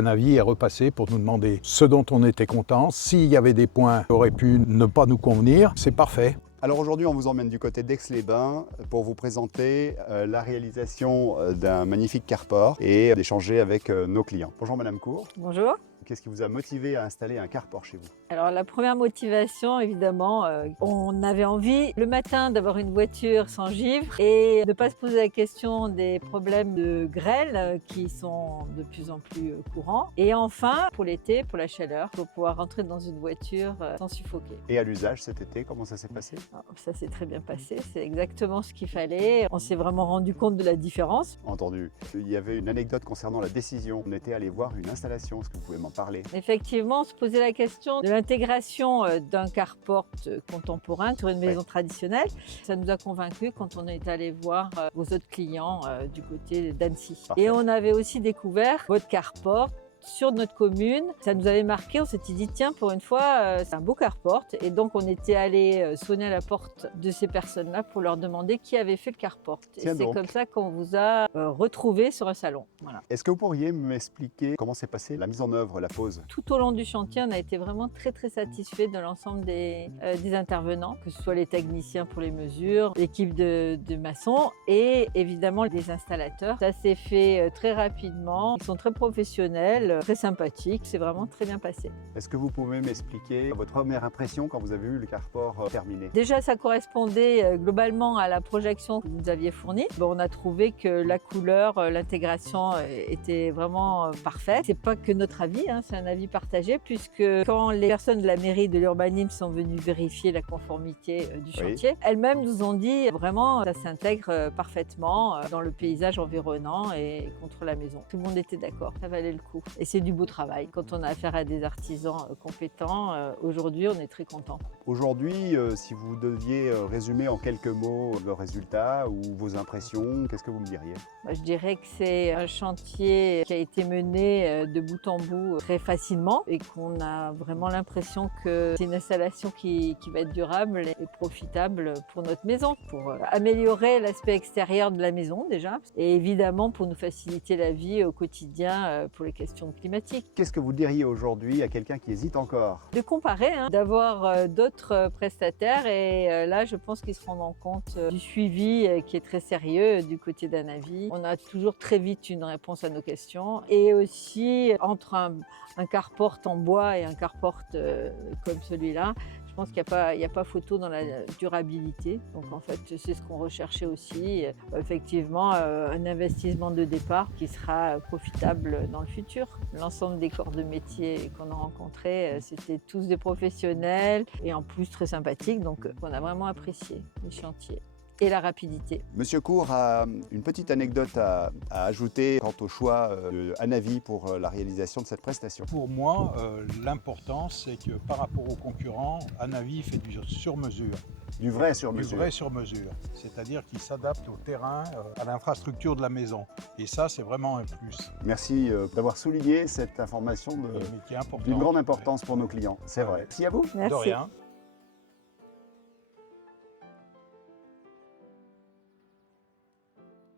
Anavi est repassé pour nous demander ce dont on était content. S'il y avait des points qui auraient pu ne pas nous convenir, c'est parfait. Alors aujourd'hui, on vous emmène du côté d'Aix-les-Bains pour vous présenter la réalisation d'un magnifique carport et d'échanger avec nos clients. Bonjour Madame Cour. Bonjour. Qu'est-ce qui vous a motivé à installer un carport chez vous? Alors la première motivation, évidemment, on avait envie le matin d'avoir une voiture sans givre et de ne pas se poser la question des problèmes de grêle qui sont de plus en plus courants. Et enfin, pour l'été, pour la chaleur, pour pouvoir rentrer dans une voiture sans suffoquer. Et à l'usage cet été, comment ça s'est passé? Alors, ça s'est très bien passé, c'est exactement ce qu'il fallait. On s'est vraiment rendu compte de la différence. Entendu. Il y avait une anecdote concernant la décision. On était allé voir une installation, est-ce que vous pouvez m'en parler? Effectivement, on se posait la question de l'intégration d'un carport contemporain sur une maison traditionnelle. Ça nous a convaincus quand on est allé voir vos autres clients du côté d'Annecy. Et on avait aussi découvert votre carport sur notre commune. Ça nous avait marqué, on s'était dit tiens, pour une fois c'est un beau carport, et donc on était allé sonner à la porte de ces personnes-là pour leur demander qui avait fait le carport. Et c'est comme ça qu'on vous a retrouvé sur un salon. Voilà. Est-ce que vous pourriez m'expliquer comment s'est passée la mise en œuvre, la pose? Tout au long du chantier, on a été vraiment très satisfait de l'ensemble des intervenants, que ce soit les techniciens pour les mesures, l'équipe de maçons et évidemment les installateurs. Ça s'est fait très rapidement, ils sont très professionnels, très sympathique, c'est vraiment très bien passé. Est-ce que vous pouvez m'expliquer votre première impression quand vous avez vu le carport terminé? Déjà, ça correspondait globalement à la projection que vous nous aviez fournie. Bon, on a trouvé que la couleur, l'intégration était vraiment parfaite. C'est pas que notre avis, hein, c'est un avis partagé, puisque quand les personnes de la mairie de l'urbanisme sont venues vérifier la conformité du chantier, elles-mêmes nous ont dit vraiment ça s'intègre parfaitement dans le paysage environnant et contre la maison. Tout le monde était d'accord, ça valait le coup. Et c'est du beau travail. Quand on a affaire à des artisans compétents, aujourd'hui, on est très content. Aujourd'hui, si vous deviez résumer en quelques mots le résultat ou vos impressions, qu'est-ce que vous me diriez? Je dirais que c'est un chantier qui a été mené de bout en bout très facilement et qu'on a vraiment l'impression que c'est une installation qui va être durable et profitable pour notre maison, pour améliorer l'aspect extérieur de la maison déjà et évidemment pour nous faciliter la vie au quotidien pour les questions climatique. Qu'est-ce que vous diriez aujourd'hui à quelqu'un qui hésite encore? De comparer, hein, d'avoir d'autres prestataires et là je pense qu'ils se rendent compte du suivi qui est très sérieux du côté d'Anavi. On a toujours très vite une réponse à nos questions et aussi entre un carport en bois et un carport comme celui-là, je pense qu'il n'y a pas photo dans la durabilité. Donc en fait, c'est ce qu'on recherchait aussi. Effectivement, un investissement de départ qui sera profitable dans le futur. L'ensemble des corps de métier qu'on a rencontrés, c'était tous des professionnels et en plus très sympathiques. Donc on a vraiment apprécié les chantiers et la rapidité. Monsieur Cour a une petite anecdote à ajouter quant au choix de Anavi pour la réalisation de cette prestation. Pour moi, l'important, c'est que par rapport aux concurrents, Anavi fait du sur-mesure. Du vrai sur-mesure. Du vrai sur-mesure, c'est-à-dire qu'il s'adapte au terrain, à l'infrastructure de la maison. Et ça, c'est vraiment un plus. Merci d'avoir souligné cette information d'une grande importance pour nos clients. C'est vrai. Merci à vous. Merci. De rien.